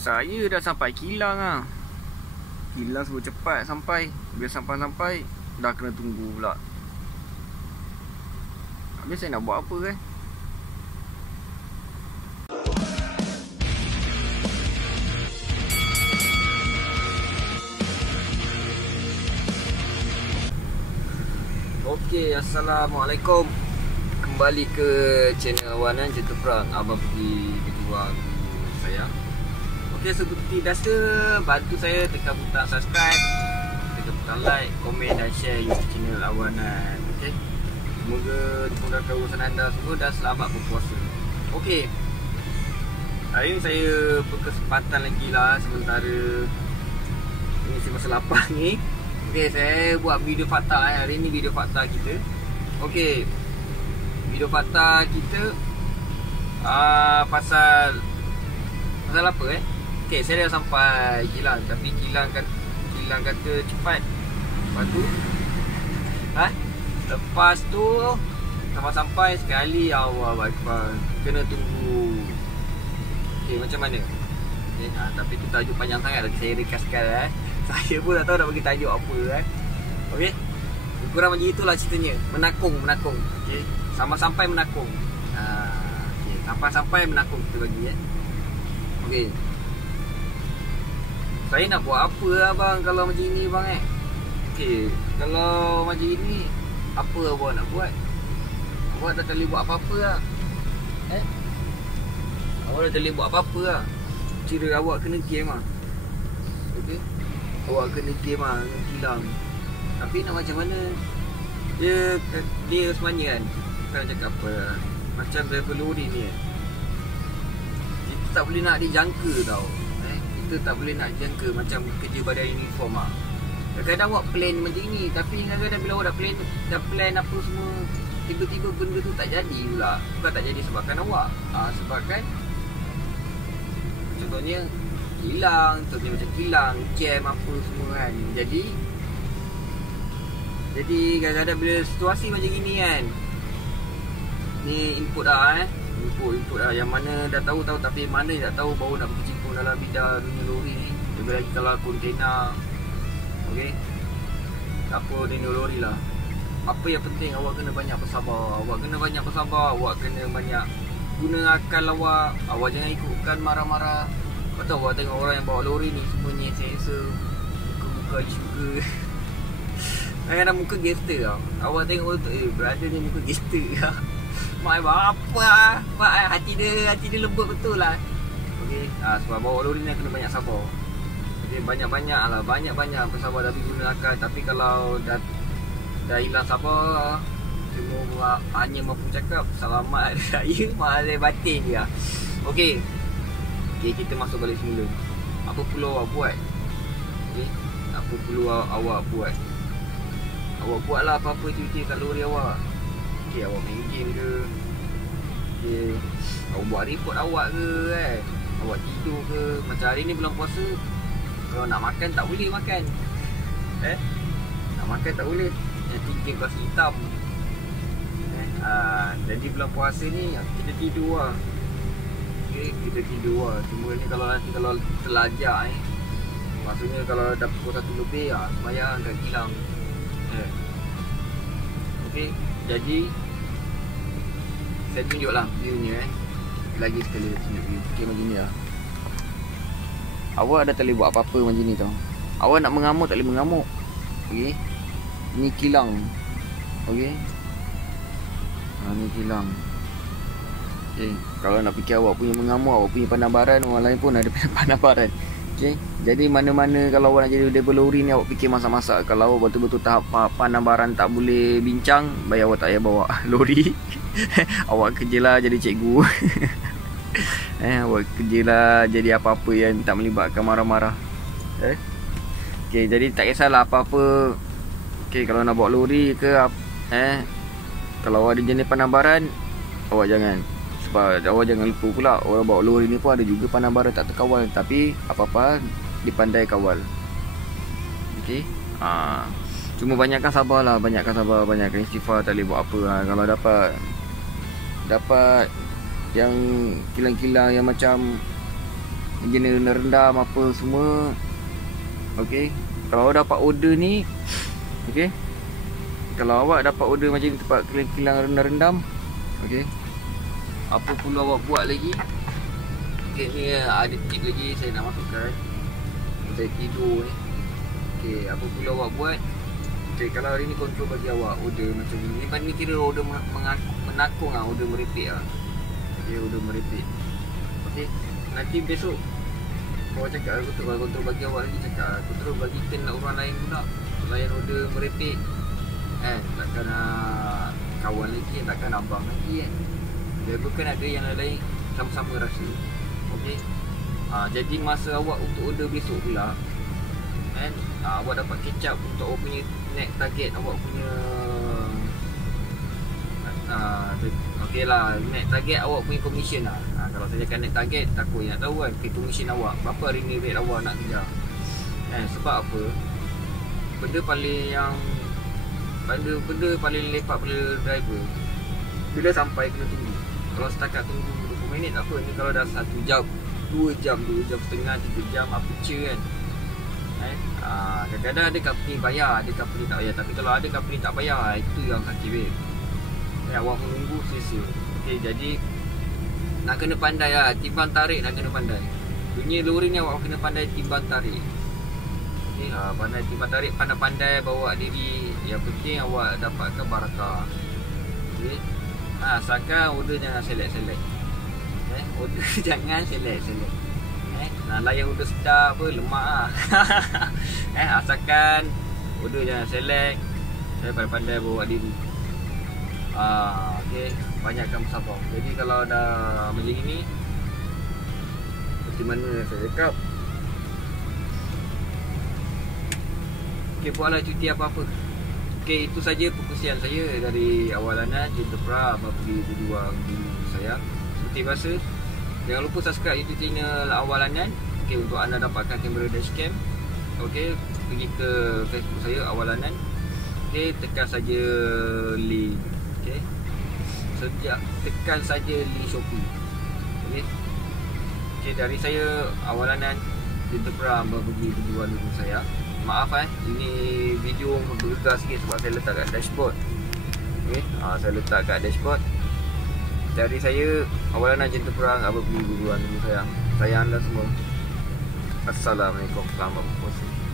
Saya dah sampai kilang ah. Kilang sebut cepat sampai. Bila sampai dah kena tunggu pula. Habis saya nak buat apa kan? Okey, Assalamualaikum. Kembali ke channel Wanan Cerita Perang. Abang pergi berjuang saya. Okey, seperti biasa, bantu saya tekan butang subscribe, tekan butang like, komen dan share YouTube channel Awanan. Okey. Semoga dimudahkan urusan anda semua dan selamat berpuasa. Okey. Hari ni saya berkesempatan lagi lah, sementara ini si masa lapar ni. Okey, saya buat video fakta lah. Hari ni video fakta kita. Okey. Video fakta kita pasal apa Okey, saya dah sampai kilang, tapi kilang kata cepat. Lepas tu sampai sekali Allah Akbar. Kena tunggu. Okey, macam mana? Okay, tapi tu tajuk panjang sangat, saya rekaskan Saya pun tak tahu nak bagi tajuk apa kan. Okey. Kurang macam itulah ceritanya. Menakung. Okey. Sampai menakung. Okey, sampai menakung kita bagi Okey. Saya nak buat apa abang kalau macam ini bang Okey, kalau macam ini apa abang nak buat? Awak dah tak boleh buat apa-apa lah. Awak dah tak boleh buat apa-apa lah. Kira awak kena game lah. Okey. Awak kena game lah dengan kilang. Tapi nak macam mana? Dia sebenarnya kan, bukan cakap apa lah. Macam driver lori ni kita tak boleh nak dijangka tau. Kita tak boleh nak jangka macam kerja badan uniform lah. Kadang-kadang awak plan macam ni, tapi kadang-kadang bila awak dah plan apa semua, tiba-tiba benda tu tak jadi pula. Bukan tak jadi sebabkan awak, sebabkan contohnya hilang, contohnya macam kilang, jam apa semua kan. Jadi kadang-kadang bila situasi macam gini kan, ni input dah input dah. Yang mana dah tahu tapi mana tak tahu baru nak berkecimpung dalam bidang dunia lori ni. Lebih lagi kalau kontena. Okey. Apa dunia lori lah. Apa yang penting awak kena banyak bersabar. Awak kena banyak guna akal awak. Awak jangan ikutkan marah-marah. Kau tahu awak tengok orang yang bawa lori ni semuanya sensor, muka-muka juga. Kadang-kadang muka gangster tau. Awak tengok tu, brother ni muka gangster lah. Mak apa lah. Mak hati dia lembut betul lah. Okey, sebab bawa lori ni kena banyak sabar. Okey, banyak-banyak lah. Banyak-banyak bersabar tapi guna akal. Tapi kalau dah hilang sabar, semua hanya mampu cakap selamat raya mahal batin dia. Okey, kita masuk balik semula. Apa perlu awak buat? Okey, apa perlu awak buat? Awak buatlah apa-apa activity kat lori awak. Okey, awak main game ke? Okey, awak buat report awak ke kan? Awak tidur ke? Macam hari ni bulan puasa, kalau nak makan tak boleh makan. Nak makan tak boleh. Yang tiga kelas hitam. Jadi bulan puasa ni kita tidur lah. Okey, kita tidur lah. Cuma ni kalau terlajak maksudnya kalau dah pukul 1 lebih sembahyang kat kilang. Okey, jadi saya tunjuklah view-nya lagi sekali tunjuk view. Okey, macam ni lah. Awak dah tak boleh buat apa-apa macam ni tau. Awak nak mengamuk tak boleh mengamuk. Okey. Ni kilang. Okey. Ni kilang. Okey, kalau nak fikir awak punya mengamuk, awak punya pandambaran, orang lain pun ada pandambaran. Okey. Jadi mana-mana kalau awak nak jadi driver lori ni, awak fikir masak-masak. Kalau awak betul-betul tahap pandambaran tak boleh bincang, baik awak tak payah bawa lori. Awak kerjalah jadi cikgu. Awak kerjalah jadi apa-apa yang tak melibatkan marah-marah. Okey, jadi tak kisahlah apa-apa. Okey, kalau nak bawa lori ke kalau awak ada jenis pandambaran, awak jangan. Sebab awak jangan lupa pula, orang bawa lori ni pun ada juga pandambaran tak terkawal. Tapi apa-apa dipandai kawal. Okey. Cuma banyakkan sabar lah. Banyakkan istighfar. Tak boleh buat apa lah. Kalau dapat yang kilang-kilang yang macam engineer rendam apa semua. Okey, kalau awak dapat order ni, okey, kalau awak dapat order macam ni tempat kilang rendam, okey, apa perlu awak buat lagi? Okey, ni ada tip lagi saya nak masukkan. Saya tidur ni. Okey, apa perlu awak buat? Okey, kalau hari ni kontrol bagi awak order macam ni. Ni kira order menakung lah, order merepek lah. Okey, order merepek. Okey, nanti besok kau cakap aku tu, kalau kontrol bagi awak lagi cakap aku terus bagi turn orang lain pula layan order merepek. Takkan kawan lagi, takkan abang lagi kan. Dia bukan ada yang lain sama-sama rasa. Okey. Jadi masa awak untuk order besok pula awak dapat catch up untuk awak punya next target, awak punya okey lah, next target awak punya commission lah. Kalau saya cakap next target, takut nak tahu kan commission awak berapa hari ni rate awak nak kejar. Sebab apa? Benda paling lepak pada driver, bila sampai kena tunggu. Kalau setakat tunggu 20 minit apa ni, kalau dah 1 jam, 2 jam setengah, 3 jam apa kan. Kadang-kadang ada company bayar, ada company tak bayar. Tapi kalau ada company tak bayar, itu yang sakit babe. Awak menunggu sia-sia. Okey, jadi nak kena pandai lah, timbang tarik nak kena pandai. Dunia lori ni awak kena pandai timbang tarik. Okey, pandai timbang tarik, pandai-pandai bawa diri. Yang penting awak dapatkan barakah. Okey. Asalkan order jangan select-select. Order jangan select-select. Layan order sedap apa, lemak lah. Asalkan order jangan select. Saya pandai-pandai bawa diri. Okey, banyakkan bersabar. Jadi kalau dah macam ni, seperti mana saya cakap, okey, buatlah cuti apa-apa. Okey, itu saja perkongsian saya dari awalan Jentera pergi berjuang dulu saya. Seperti biasa, jangan lupa subscribe YouTube channel Awalanan. Okey, untuk anda dapatkan kamera dashcam. Okey, pergi ke Facebook saya Awalanan. Okey, tekan saja link. Okey. Tekan saja link Shopee. Okey. Okey, dari saya Awalanan Jentera pergi berjuang dulu saya. Maaf ini video bergegar sikit sebab saya letak kat dashboard. Okey, saya letak kat dashboard. Dari saya Awalanan Jentera pergi berjuang dulu saya. Saya anda semua. Assalamualaikum warahmatullahi wabarakatuh.